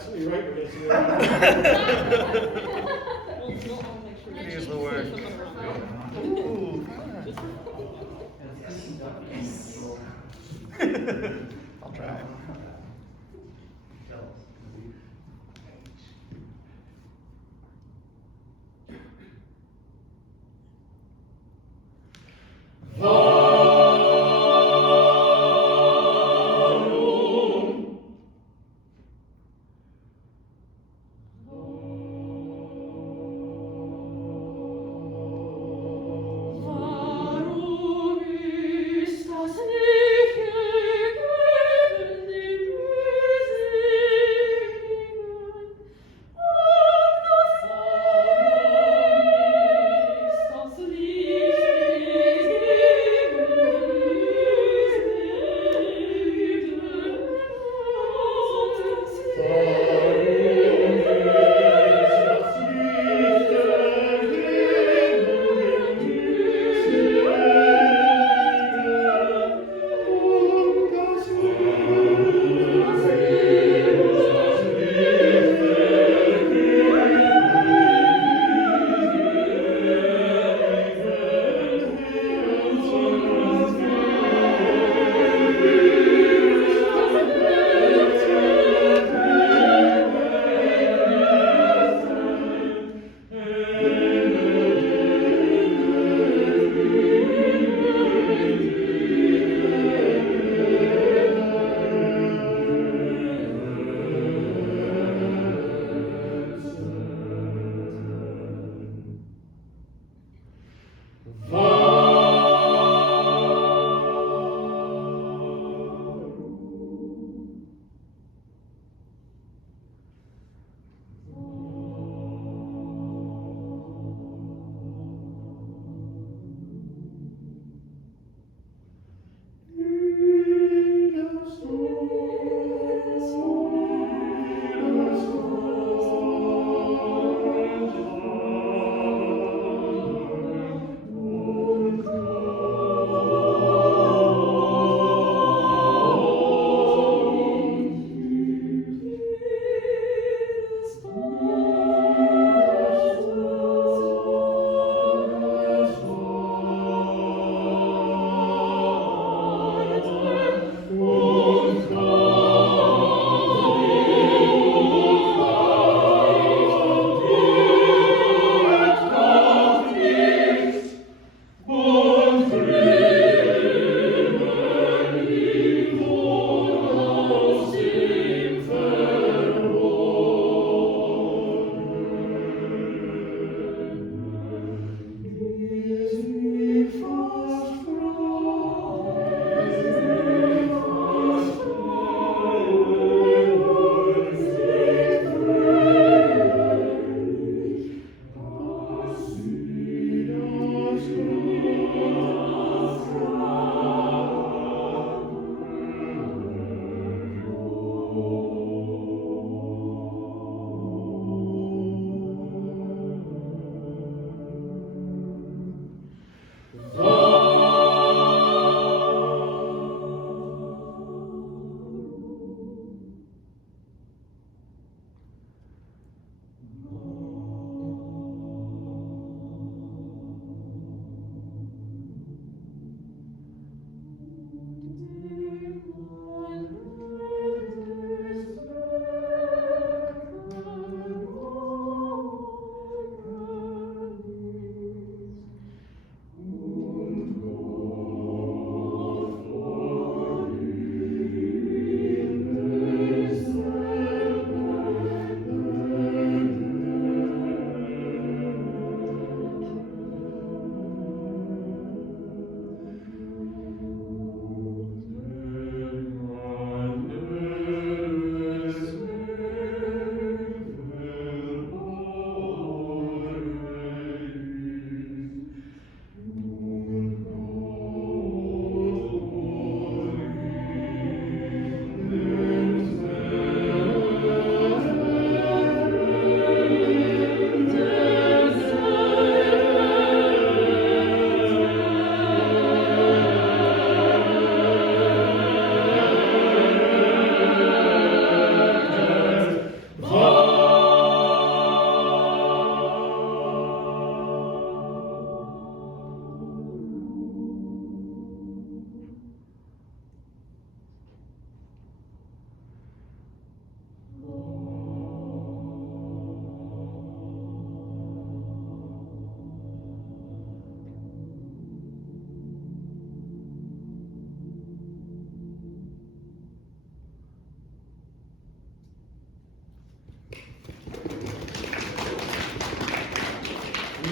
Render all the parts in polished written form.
absolutely right. We're going to see what We'll all make sure. Here's the word. Ooh, I'll try. Warum ist das Licht gegeben im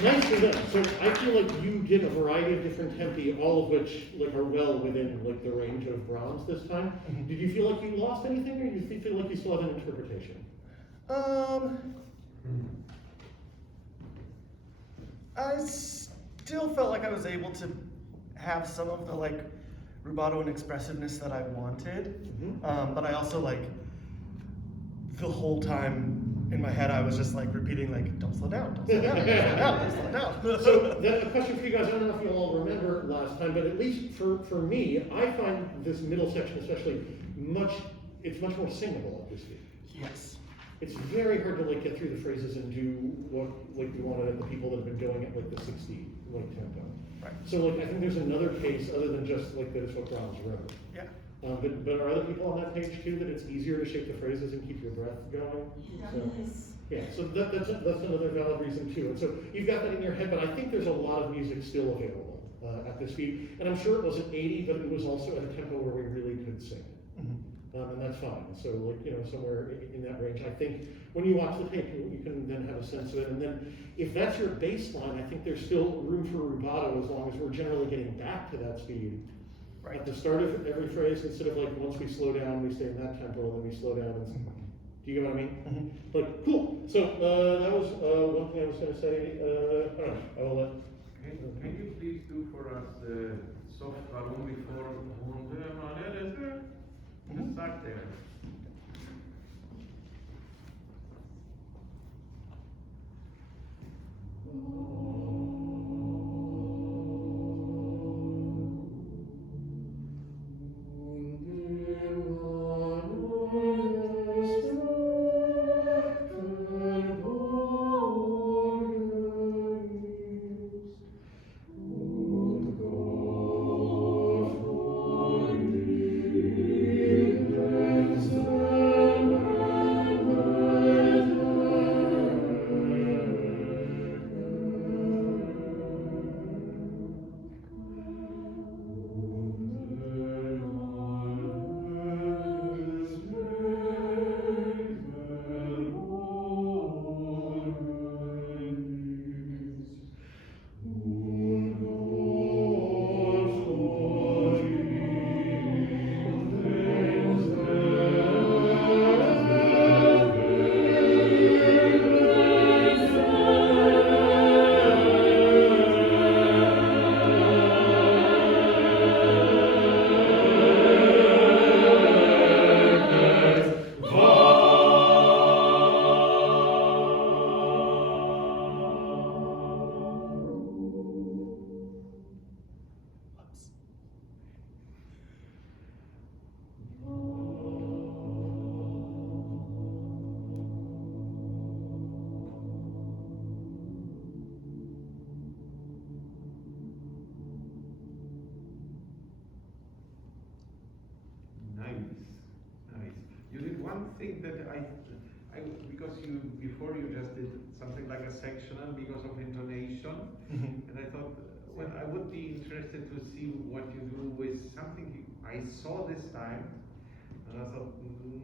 nicely done. So I feel like you did a variety of different tempi, all of which like are well within like the range of Brahms this time. Did you feel like you lost anything, or you feel like you still have an interpretation? I still felt like I was able to have some of the like rubato and expressiveness that I wanted, but I also like the whole time in my head I was just like repeating like, don't slow down, don't slow down, don't slow down, don't slow down. So then a question for you guys, I don't know if you all remember last time, but at least for me, I find this middle section especially it's much more singable at this speed. Yes. It's very hard to like get through the phrases and do what like you wanted at the people that have been going at like the 60 like tempo. Right. So like I think there's another case other than just like that it's what Brahms wrote. Yeah. But are other people on that page too that it's easier to shape the phrases and keep your breath going? So that's another valid reason too. And so you've got that in your head, but I think there's a lot of music still available at this speed. And I'm sure it wasn't 80, but it was also at a tempo where we really could sing it. And that's fine. So like, you know, somewhere in that range. I think when you watch the tape, you can then have a sense of it. And then if that's your baseline, I think there's still room for rubato as long as we're generally getting back to that speed. Right. At the start of every phrase, instead of like once we slow down, we stay in that tempo, and then we slow down. And do you get what I mean? Like, cool. So that was one thing I was going to say. I don't know. I will let. Can you please do for us the soft Baron before just start there. Nice. You did one thing that because before you just did something like a sectional because of intonation, and I thought, well, I would be interested to see what you do with something I saw this time, and I thought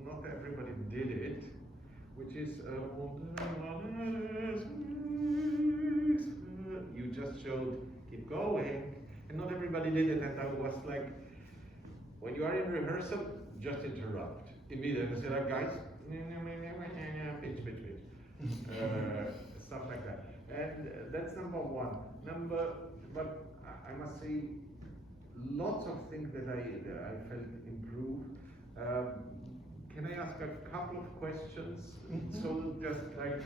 not everybody did it, which is you just showed keep going, and not everybody did it, and I was like, when you are in rehearsal, just interrupt immediately. Say like, guys, pitch, stuff like that. And that's number one. But I must say, lots of things that I felt improved. Can I ask a couple of questions? So just like,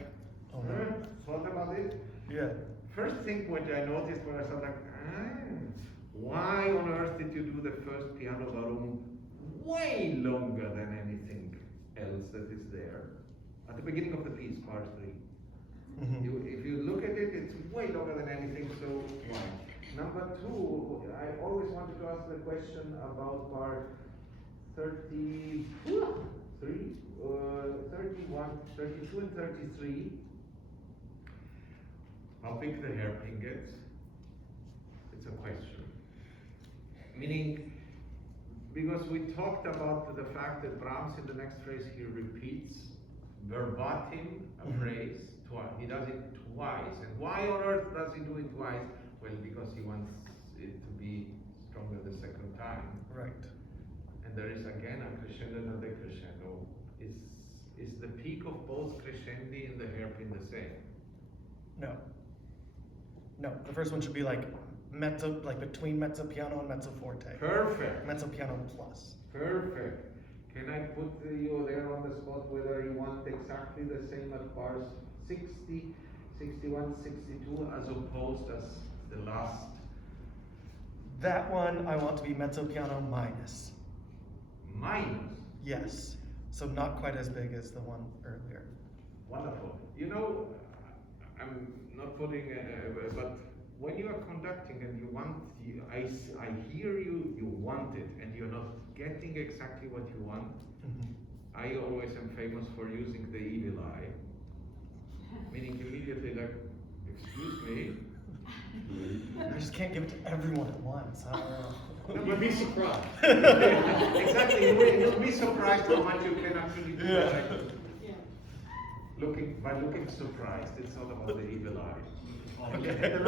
thought about it? Yeah. First thing what I noticed when I thought like, why on earth did you do the first piano Baron way longer than anything else that is there? At the beginning of the piece, part 3. If you look at it, it's way longer than anything, so why? Number 2, I always wanted to ask the question about part 31, 32 and 33. How big the hairpin gets? It's a question. Meaning, because we talked about the fact that Brahms in the next phrase he repeats verbatim a phrase twice. He does it twice. And why on earth does he do it twice? Well, because he wants it to be stronger the second time. Right. And there is again a crescendo and a decrescendo. Is the peak of both crescendi and the hairpin the same? No. No, the first one should be like mezzo, like between mezzo piano and mezzo forte. Perfect. Mezzo piano plus. Perfect. Can I put you there on the spot whether you want exactly the same at bars 60, 61, 62 as opposed as the last? That one I want to be mezzo piano minus. Minus. Yes. So not quite as big as the one earlier. Wonderful. You know, I'm not putting, but when you are conducting and you want, I hear you, you want it, and you're not getting exactly what you want. Mm-hmm. I always am famous for using the evil eye, meaning immediately like, excuse me. I just can't give it to everyone at once. I don't know. You'd be surprised. Exactly, you'll be surprised how much you can actually do. Yeah. By looking surprised, it's not about the evil eye. Okay. And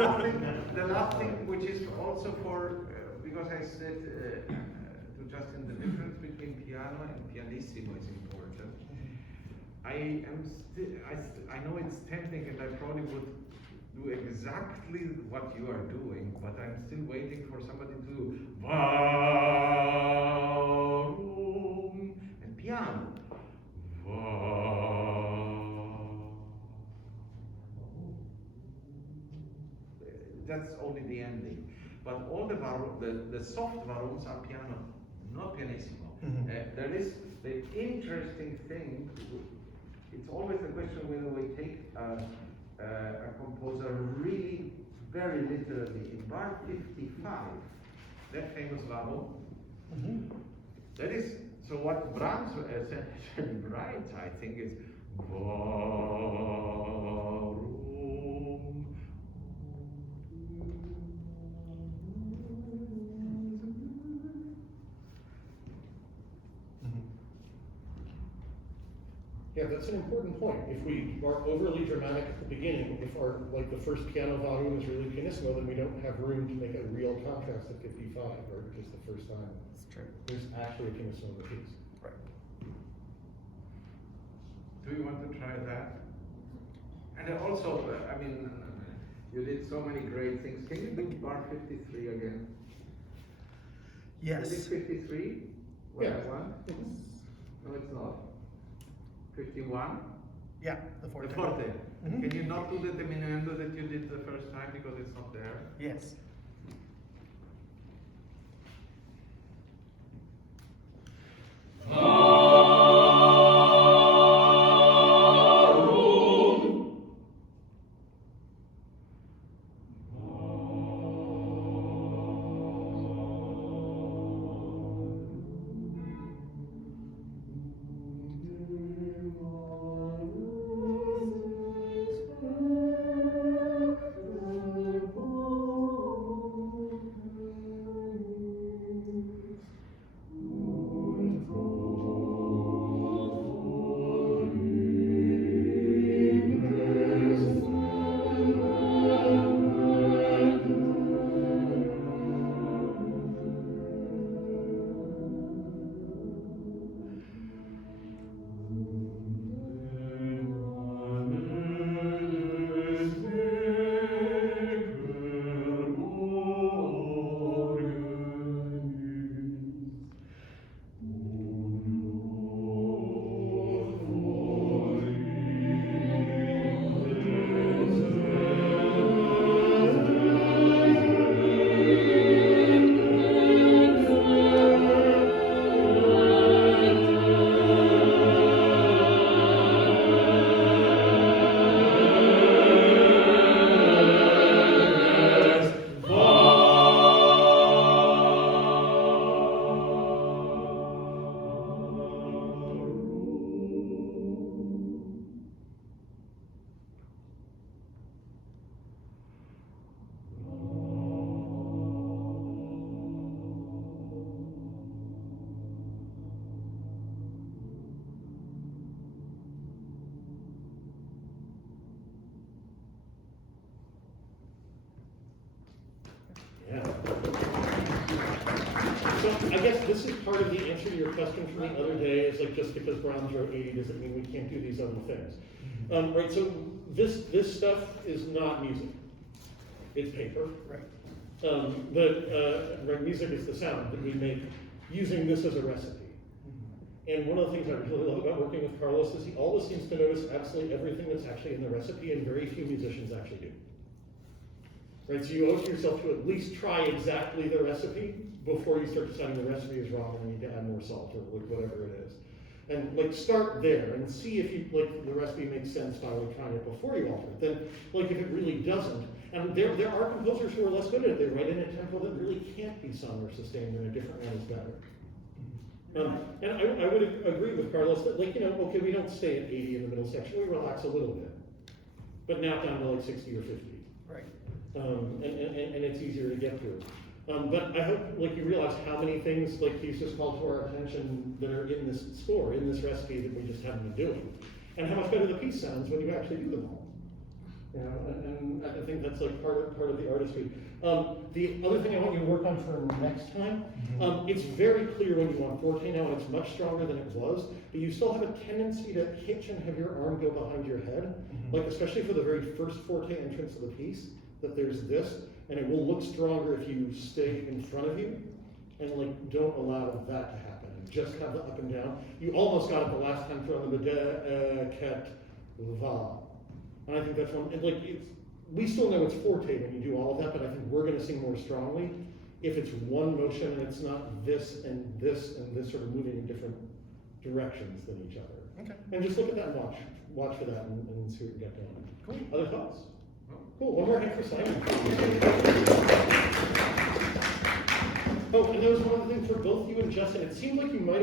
the last thing, which is also for, because I said to Justin, the difference between piano and pianissimo is important. I know it's tempting, and I probably would do exactly what you are doing, but I'm still waiting for somebody to do varum and piano. That's only the ending. But all the soft varums are piano, not pianissimo. Mm-hmm. There is the interesting thing, it's always a question whether we take a composer really very literally. In bar 55, that famous varum, Mm-hmm. that is, so what Brahms essentially writes, I think, is varum. Yeah, that's an important point. If we are overly dramatic at the beginning, if our, like the first piano volume is really pianissimo, then we don't have room to make a real contrast at 55, or just the first time. That's true. There's actually a pianissimo in the piece. Right. Do you want to try that? And also, I mean, you did so many great things. Can you do bar 53 again? Yes. Is it 53? What Yeah. I want? No, it's not. 51? Yeah, the forte. The forte. Mhm. Can you not do the diminuendo that you did the first time because it's not there? Yes. I guess this is part of the answer to your question from the other day, is like, just because Brahms wrote 80 doesn't mean we can't do these other things. Right, so this stuff is not music. It's paper. Right. Right, music is the sound that we make using this as a recipe. And one of the things I really love about working with Carlos is he always seems to notice absolutely everything that's actually in the recipe, and very few musicians actually do. Right, so you owe it to yourself to at least try exactly the recipe before you start deciding the recipe is wrong and you need to add more salt or like whatever it is. And like start there and see if you like the recipe makes sense by like trying it before you alter it. Then like if it really doesn't, and there are composers who are less good at it, they write in a tempo that really can't be sung or sustained, and a different one is better. And I would agree with Carlos that, like, you know, okay, we don't stay at 80 in the middle section, we relax a little bit, but now down to like 60 or 50. Right. And it's easier to get through. But I hope, like, you realize how many things, like, he's just called to our attention that are in this score, in this recipe that we just haven't been doing, and how much better the piece sounds when you actually do them all. You know, and I think that's like part of the artistry. The other thing I want you to work on for next time, it's very clear when you want forte now, and it's much stronger than it was, but you still have a tendency to hitch and have your arm go behind your head, like especially for the very first forte entrance of the piece, that there's this, and it will look stronger if you stay in front of you, and like don't allow that to happen, and just have the up and down. You almost got it the last time from the ket va. And I think that's one, and like, we still know it's forte when you do all of that, but I think we're gonna sing more strongly if it's one motion and it's not this and this and this sort of moving in different directions than each other. Okay. And just look at that and watch for that and see what you get going. Cool, other thoughts? Cool, one more hand for Simon. Oh, and there was one other thing for both you and Justin, it seemed like you might have